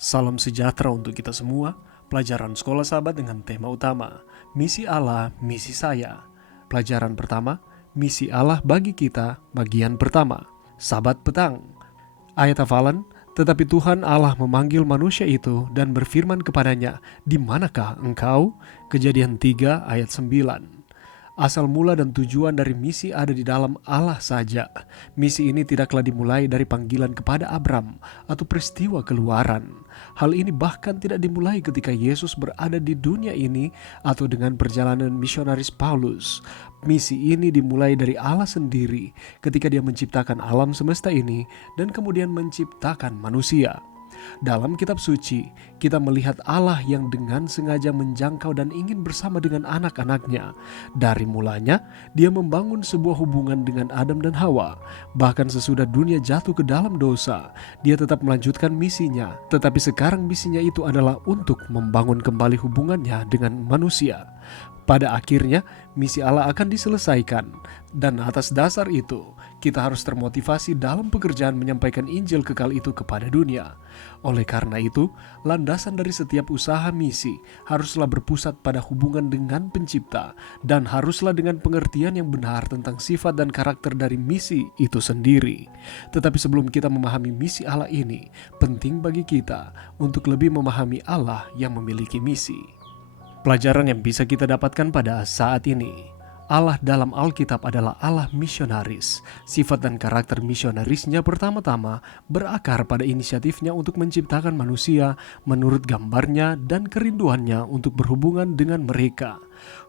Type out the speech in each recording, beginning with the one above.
Salam sejahtera untuk kita semua. Pelajaran Sekolah Sahabat dengan tema utama Misi Allah, Misi Saya. Pelajaran pertama, Misi Allah bagi kita, bagian pertama. Sabat petang. Ayat hafalan, tetapi Tuhan Allah memanggil manusia itu dan berfirman kepadanya, "Di manakah engkau?" Kejadian 3 ayat 9. Asal mula dan tujuan dari misi ada di dalam Allah saja. Misi ini tidaklah dimulai dari panggilan kepada Abram atau peristiwa keluaran. Hal ini bahkan tidak dimulai ketika Yesus berada di dunia ini atau dengan perjalanan misionaris Paulus. Misi ini dimulai dari Allah sendiri ketika Dia menciptakan alam semesta ini dan kemudian menciptakan manusia. Dalam kitab suci, kita melihat Allah yang dengan sengaja menjangkau dan ingin bersama dengan anak-anaknya. Dari mulanya, Dia membangun sebuah hubungan dengan Adam dan Hawa. Bahkan sesudah dunia jatuh ke dalam dosa, Dia tetap melanjutkan misinya. Tetapi sekarang misinya itu adalah untuk membangun kembali hubungannya dengan manusia. Pada akhirnya, misi Allah akan diselesaikan. Dan atas dasar itu, kita harus termotivasi dalam pekerjaan menyampaikan Injil kekal itu kepada dunia. Oleh karena itu, landasan dari setiap usaha misi haruslah berpusat pada hubungan dengan Pencipta dan haruslah dengan pengertian yang benar tentang sifat dan karakter dari misi itu sendiri. Tetapi sebelum kita memahami misi Allah ini, penting bagi kita untuk lebih memahami Allah yang memiliki misi. Pelajaran yang bisa kita dapatkan pada saat ini, Allah dalam Alkitab adalah Allah misionaris. Sifat dan karakter misionarisnya pertama-tama berakar pada inisiatifnya untuk menciptakan manusia menurut gambarnya dan kerinduannya untuk berhubungan dengan mereka.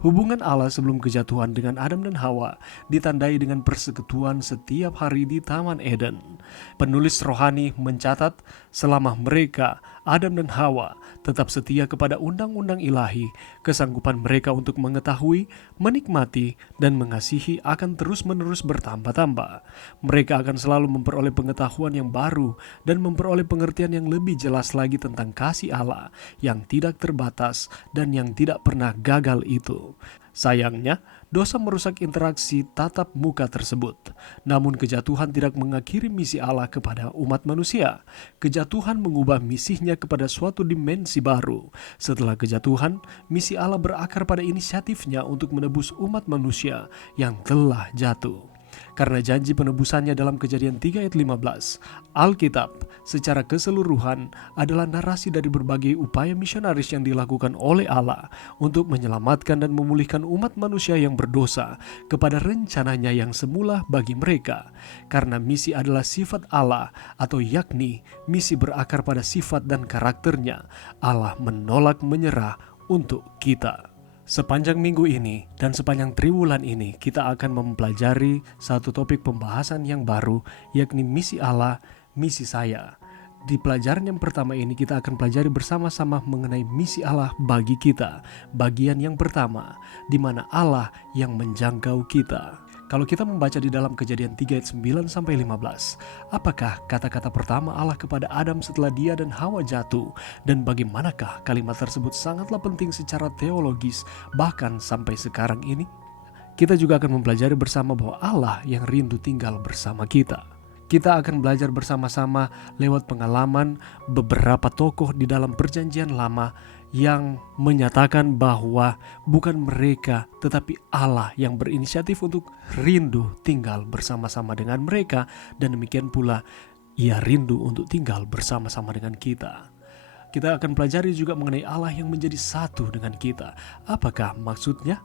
Hubungan Allah sebelum kejatuhan dengan Adam dan Hawa ditandai dengan persekutuan setiap hari di Taman Eden. Penulis rohani mencatat selama mereka, Adam dan Hawa, tetap setia kepada undang-undang ilahi, kesanggupan mereka untuk mengetahui, menikmati, dan mengasihi akan terus-menerus bertambah-tambah. Mereka akan selalu memperoleh pengetahuan yang baru dan memperoleh pengertian yang lebih jelas lagi tentang kasih Allah yang tidak terbatas dan yang tidak pernah gagal itu. Sayangnya, dosa merusak interaksi tatap muka tersebut. Namun kejatuhan tidak mengakhiri misi Allah kepada umat manusia. Kejatuhan mengubah misinya kepada suatu dimensi baru. Setelah kejatuhan, misi Allah berakar pada inisiatifnya untuk menebus umat manusia yang telah jatuh. Karena janji penebusannya dalam Kejadian 3 ayat 15, Alkitab secara keseluruhan adalah narasi dari berbagai upaya misionaris yang dilakukan oleh Allah untuk menyelamatkan dan memulihkan umat manusia yang berdosa kepada rencananya yang semula bagi mereka. Karena misi adalah sifat Allah, atau yakni misi berakar pada sifat dan karakternya, Allah menolak menyerah untuk kita. Sepanjang minggu ini dan sepanjang triwulan ini kita akan mempelajari satu topik pembahasan yang baru, yakni misi Allah, misi saya. Di pelajaran yang pertama ini kita akan pelajari bersama-sama mengenai misi Allah bagi kita. Bagian yang pertama, di mana Allah yang menjangkau kita. Kalau kita membaca di dalam Kejadian 3 ayat 9-15, apakah kata-kata pertama Allah kepada Adam setelah dia dan Hawa jatuh? Dan bagaimanakah kalimat tersebut sangatlah penting secara teologis bahkan sampai sekarang ini? Kita juga akan mempelajari bersama bahwa Allah yang rindu tinggal bersama kita. Kita akan belajar bersama-sama lewat pengalaman beberapa tokoh di dalam Perjanjian Lama yang menyatakan bahwa bukan mereka tetapi Allah yang berinisiatif untuk rindu tinggal bersama-sama dengan mereka, dan demikian pula Ia rindu untuk tinggal bersama-sama dengan kita. Kita akan pelajari juga mengenai Allah yang menjadi satu dengan kita. Apakah maksudnya?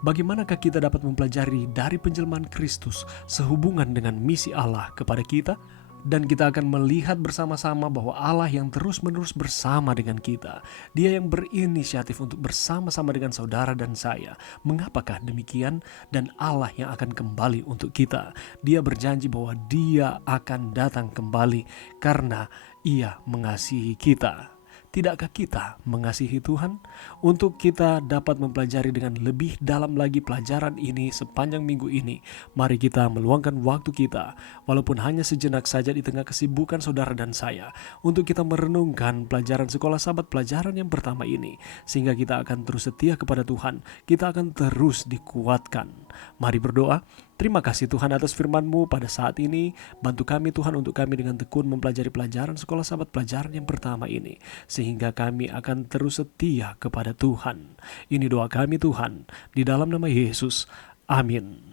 Bagaimanakah kita dapat mempelajari dari penjelmaan Kristus sehubungan dengan misi Allah kepada kita? Dan kita akan melihat bersama-sama bahwa Allah yang terus-menerus bersama dengan kita. Dia yang berinisiatif untuk bersama-sama dengan saudara dan saya. Mengapakah demikian? Dan Allah yang akan kembali untuk kita. Dia berjanji bahwa Dia akan datang kembali karena Ia mengasihi kita. Tidakkah kita mengasihi Tuhan? Untuk kita dapat mempelajari dengan lebih dalam lagi pelajaran ini sepanjang minggu ini, mari kita meluangkan waktu kita, walaupun hanya sejenak saja di tengah kesibukan saudara dan saya, untuk kita merenungkan pelajaran Sekolah Sahabat pelajaran yang pertama ini, sehingga kita akan terus setia kepada Tuhan, kita akan terus dikuatkan. Mari berdoa. Terima kasih Tuhan atas firman-Mu pada saat ini. Bantu kami Tuhan untuk kami dengan tekun mempelajari pelajaran sekolah sahabat pelajaran yang pertama ini. Sehingga kami akan terus setia kepada Tuhan. Ini doa kami Tuhan, di dalam nama Yesus. Amin.